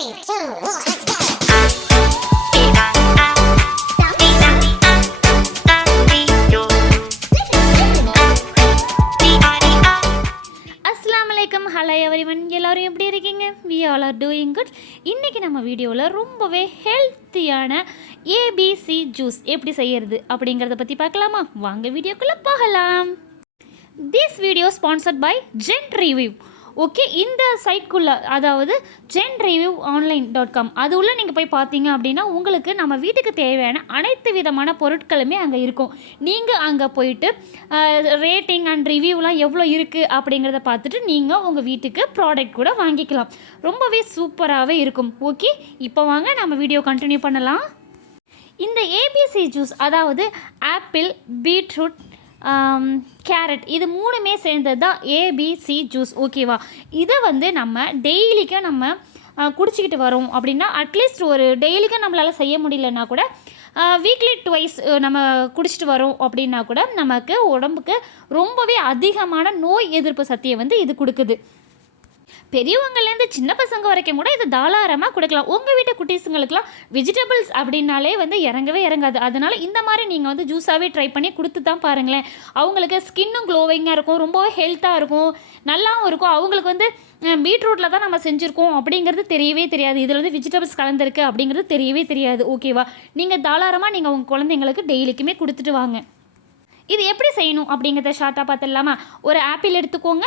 3, 2, 1, let's go. அஸ்ஸலாமுஅலைக்கும். Hello everyone, எல்லாரும் எப்படி இருக்கீங்க? We all are doing good. இன்றைக்கி நம்ம வீடியோவில் ரொம்பவே ஹெல்த்தியான ஏபிசி ஜூஸ் எப்படி செய்யறது அப்படிங்கிறத பற்றி பார்க்கலாமா? வாங்க வீடியோக்குள்ளே போகலாம். This video sponsored by Genreview. Okay, இந்த சைட்குள்ளே, அதாவது Genreviews.online அது உள்ள நீங்கள் போய் பார்த்தீங்க அப்படின்னா உங்களுக்கு நம்ம வீட்டுக்கு தேவையான அனைத்து விதமான பொருட்களுமே அங்கே இருக்கும். நீங்கள் அங்கே போயிட்டு ரேட்டிங் அண்ட் ரிவ்யூலாம் எவ்வளோ இருக்குது அப்படிங்கிறத பார்த்துட்டு நீங்கள் உங்கள் வீட்டுக்கு ப்ராடக்ட் கூட வாங்கிக்கலாம். ரொம்பவே சூப்பராகவே இருக்கும். ஓகே, இப்போ வாங்க நம்ம வீடியோ கண்டினியூ பண்ணலாம். இந்த ஏபிசி ஜூஸ், அதாவது ஆப்பிள், பீட்ரூட், கேரட், இது மூணுமே சேர்ந்தது தான் ஏபிசி ஜூஸ். ஓகேவா? இதை நம்ம டெய்லிக்கும் நம்ம குடிச்சிக்கிட்டு வரோம் அப்படின்னா, அட்லீஸ்ட் ஒரு டெய்லிக்கும் நம்மளால் செய்ய முடியலன்னா கூட வீக்லி ட்வைஸ் நம்ம குடிச்சிட்டு வரோம் அப்படின்னா கூட நமக்கு உடம்புக்கு ரொம்பவே அதிகமான நோய் எதிர்ப்பு சக்தியை இது கொடுக்குது. பெரியவங்கலேருந்து சின்ன பசங்க வரைக்கும் கூட இது தாராளமாக கொடுக்கலாம். உங்கள் வீட்டு குட்டீஸுங்களுக்குலாம் வெஜிடபிள்ஸ் அப்படின்னாலே இறங்கவே இறங்காது. அதனால் இந்த மாதிரி நீங்கள் ஜூஸாகவே ட்ரை பண்ணி கொடுத்து தான் பாருங்களேன். அவங்களுக்கு ஸ்கின்னும் க்ளோவிங்காக இருக்கும், ரொம்பவே ஹெல்த்தாக இருக்கும், நல்லாவும் இருக்கும். அவங்களுக்கு பீட்ரூட்டில் தான் நம்ம செஞ்சுருக்கோம் அப்படிங்கிறது தெரியவே தெரியாது. இதில் வெஜிடபிள்ஸ் கலந்துருக்கு அப்படிங்கிறது தெரியவே தெரியாது. ஓகேவா? நீங்கள் தாராளமாக நீங்கள் உங்கள் குழந்தைங்களுக்கு டெய்லிக்குமே கொடுத்துட்டு வாங்க. இது எப்படி செய்யணும் அப்படிங்கிறத ஷார்ட்டாக பார்த்துடலாமா? ஒரு ஆப்பிள் எடுத்துக்கோங்க,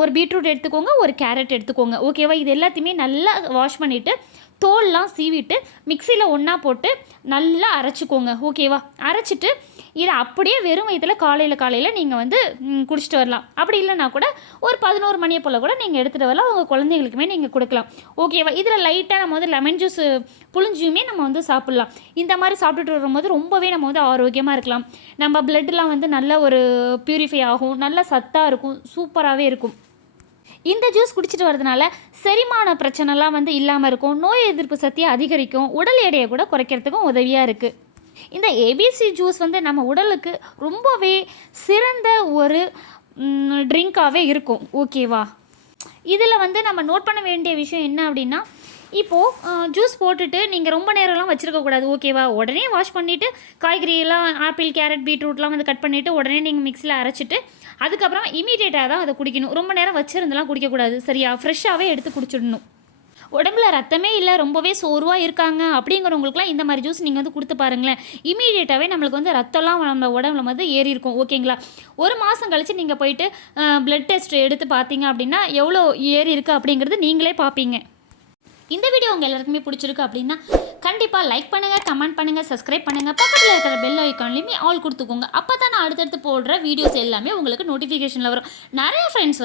ஒரு பீட்ரூட் எடுத்துக்கோங்க, ஒரு கேரட் எடுத்துக்கோங்க. ஓகேவா? இது எல்லாத்தையுமே நல்லா வாஷ் பண்ணிவிட்டு தோல்லாம் சீவிட்டு மிக்சியில் ஒன்றா போட்டு நல்லா அரைச்சிக்கோங்க. ஓகேவா? அரைச்சிட்டு இதை அப்படியே வெறும் வயிற்றில் காலையில் நீங்கள் குடிச்சிட்டு வரலாம். அப்படி இல்லைனா கூட ஒரு 11 மணியை போல் கூட நீங்கள் எடுத்துகிட்டு வரலாம். உங்கள் குழந்தைங்களுக்குமே நீங்கள் கொடுக்கலாம். ஓகேவா? இதில் லைட்டாக நம்ம லெமன் ஜூஸ் புளிஞ்சியுமே நம்ம சாப்பிட்லாம். இந்த மாதிரி சாப்பிட்டுட்டு வரும்போது ரொம்பவே நம்ம ஆரோக்கியமாக இருக்கலாம். நம்ம பிளட்லாம் நல்ல ஒரு பியூரிஃபை ஆகும், நல்ல சத்தாக இருக்கும், சூப்பராகவே இருக்கும். இந்த ஜூஸ் குடிச்சிட்டு வரதுனால செரிமான பிரச்சனைலாம் இல்லாமல் இருக்கும், நோய் எதிர்ப்பு சக்தியை அதிகரிக்கும், உடல் எடையை கூட குறைக்கிறதுக்கும் உதவியாக இருக்குது. இந்த ஏபிசி ஜூஸ் நம்ம உடலுக்கு ரொம்பவே சிறந்த ஒரு ட்ரிங்காகவே இருக்கும். ஓகேவா? இதில் நம்ம நோட் பண்ண வேண்டிய விஷயம் என்ன அப்படின்னா, இப்போது ஜூஸ் போட்டுட்டு நீங்கள் ரொம்ப நேரம்லாம் வச்சுருக்கக்கூடாது. ஓகேவா? உடனே வாஷ் பண்ணிவிட்டு காய்கறியெல்லாம் ஆப்பிள், கேரட், பீட்ரூட்லாம் கட் பண்ணிவிட்டு உடனே நீங்கள் மிக்ஸியில் அரைச்சிட்டு அதுக்கப்புறம் இமீடியட்டாக தான் அதை குடிக்கணும். ரொம்ப நேரம் வச்சுருந்தெல்லாம் குடிக்கக்கூடாது. சரியா? ஃப்ரெஷ்ஷாகவே எடுத்து குடிச்சிடணும். உடம்புல ரத்தமே இல்லை, ரொம்பவே சோர்வாக இருக்காங்க அப்படிங்கிறவங்களுக்குலாம் இந்த மாதிரி ஜூஸ் நீங்கள் கொடுத்து பாருங்களேன். இமீடியட்டாகவே நம்மளுக்கு ரத்தம்லாம் நம்ம உடம்புல ஏறி இருக்கும். ஓகேங்களா? ஒரு மாதம் கழித்து நீங்கள் போயிட்டு பிளட் டெஸ்ட் எடுத்து பார்த்தீங்க அப்படின்னா எவ்வளோ ஏறி இருக்குது அப்படிங்கிறது நீங்களே பார்ப்பீங்க. இந்த வீடியோ உங்கள் எல்லாருக்குமே பிடிச்சிருக்கு அப்படின்னா கண்டிப்பாக லைக் பண்ணுங்கள், கமெண்ட் பண்ணுங்கள், சப்ஸ்கிரைப் பண்ணுங்கள். பக்கத்தில் இருக்கிற பெல் ஐக்கான்லேயுமே ஆல் கொடுத்துக்கோங்க. அப்போ தான் நான் அடுத்தடுத்து போடுற வீடியோஸ் எல்லாமே உங்களுக்கு நோட்டிஃபிகேஷனில் வரும். நிறைய ஃப்ரெண்ட்ஸ்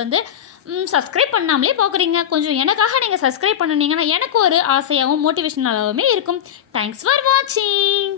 சப்ஸ்கிரைப் பண்ணாமலே பார்க்குறீங்க. கொஞ்சம் எனக்காக நீங்கள் சப்ஸ்கிரைப் பண்ணினீங்கன்னா எனக்கு ஒரு ஆசையாகவும் மோட்டிவேஷனலாகவுமே இருக்கும். தேங்க்ஸ் ஃபார் வாட்சிங்.